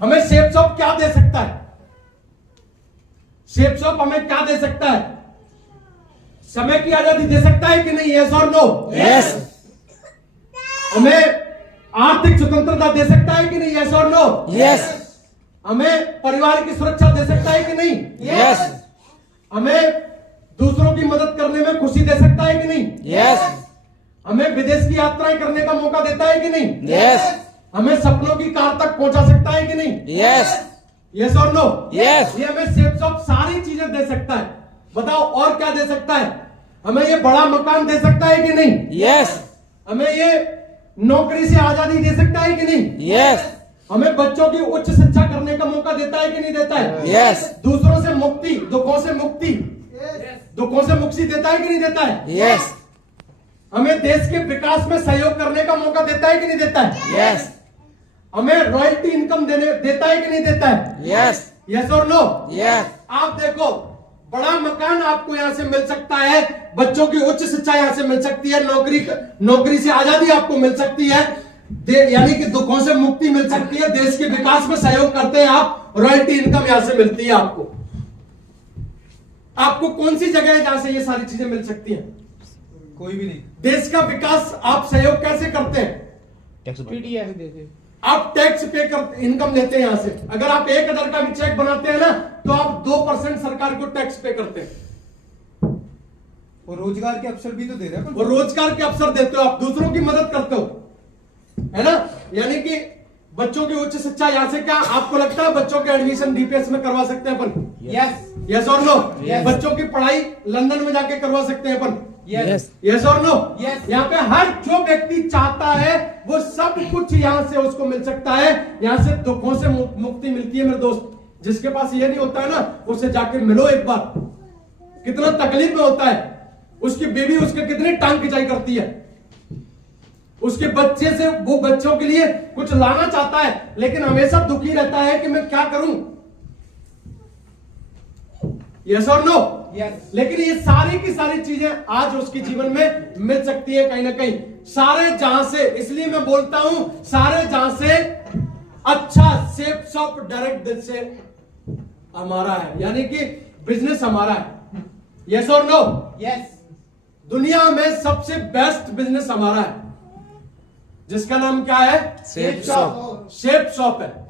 हमें shape shop क्या दे सकता है? शेप शॉप हमें क्या दे सकता है? समय की आजादी दे सकता है कि नहीं? यस और नो? यस। हमें आर्थिक स्वतंत्रता दे सकता है कि नहीं? यस और नो? यस। हमें परिवार की सुरक्षा दे सकता है कि नहीं? यस। हमें दूसरों की मदद करने में खुशी दे सकता है कि नहीं? यस। हमें विदेश की यात्राएं करने का मौका देता है कि नहीं? यस। हमें सपनों की कार तक पहुंचा सकता है कि नहीं? यस। यस और नो? यस। ये हमें शेप शॉप सारी चीजें दे सकता है। बताओ और क्या दे सकता है? हमें ये बड़ा मकान दे सकता है कि नहीं? यस। हमें ये नौकरी से आजादी दे सकता है कि नहीं? यस। हमें बच्चों की उच्च शिक्षा करने का मौका देता है कि नहीं देता है? यस। दूसरों से मुक्ति, दुखों से मुक्ति, दुखों से मुक्ति देता है कि नहीं देता है? यस। हमें देश के विकास में सहयोग करने का मौका देता है कि नहीं देता है? यस। हमें रॉयल्टी इनकम देने देता है कि नहीं देता है? यस। यस और नो? यस। आप देखो, बड़ा मकान आपको यहां से मिल सकता है, बच्चों की उच्च शिक्षा यहां से मिल सकती है, नौकरी से आजादी आपको मिल सकती है, यानी कि दुखों से मुक्ति मिल सकती है, देश के विकास में सहयोग करते हैं आप, रॉयल्टी इनकम यहां से मिलती है आपको। आपको कौन सी जगह है जहां से ये सारी चीजें मिल सकती हैं? कोई भी नहीं। देश का विकास आप सहयोग कैसे करते हैं? पीडीएफ देते। आप टैक्स पे कर इनकम लेते हैं यहां से। अगर आप 1,000 का भी चेक बनाते हैं ना, तो आप 2% सरकार को टैक्स पे करते हैं। और रोजगार के अवसर भी तो दे रहे हैं। और रोजगार के अवसर देते हो, आप दूसरों की मदद करते हो, है ना? यानी कि बच्चों की उच्च शिक्षा यहां से, क्या आपको लगता है बच्चों के एडमिशन डीपीएस में करवा सकते हैं अपन? यस। यस और नो? Yes. बच्चों की पढ़ाई लंदन में जाके करवा सकते हैं अपन? यस। यस और नो? Yes. यहाँ पे हर जो व्यक्ति चाहता है वो सब कुछ यहाँ से उसको मिल सकता है। यहाँ से दुखों से मुक्ति मिलती है मेरे दोस्त। जिसके पास ये नहीं होता है ना, उससे जाके मिलो एक बार। कितना तकलीफ में होता है, उसकी बीवी उसके कितनी टांग खिंचाई करती है, उसके बच्चे से वो बच्चों के लिए कुछ लाना चाहता है, लेकिन हमेशा दुखी रहता है कि मैं क्या करूं। यस और नो? यस। लेकिन ये सारी की सारी चीजें आज उसके जीवन में मिल सकती है कहीं ना कहीं, सारे जहां से। इसलिए मैं बोलता हूं, सारे जहां से अच्छा शेप शॉप डायरेक्ट दिल से हमारा है, यानी कि बिजनेस हमारा है। यस और नो? यस। दुनिया में सबसे बेस्ट बिजनेस हमारा है, जिसका नाम क्या है? Shape shop. शेप शॉप है।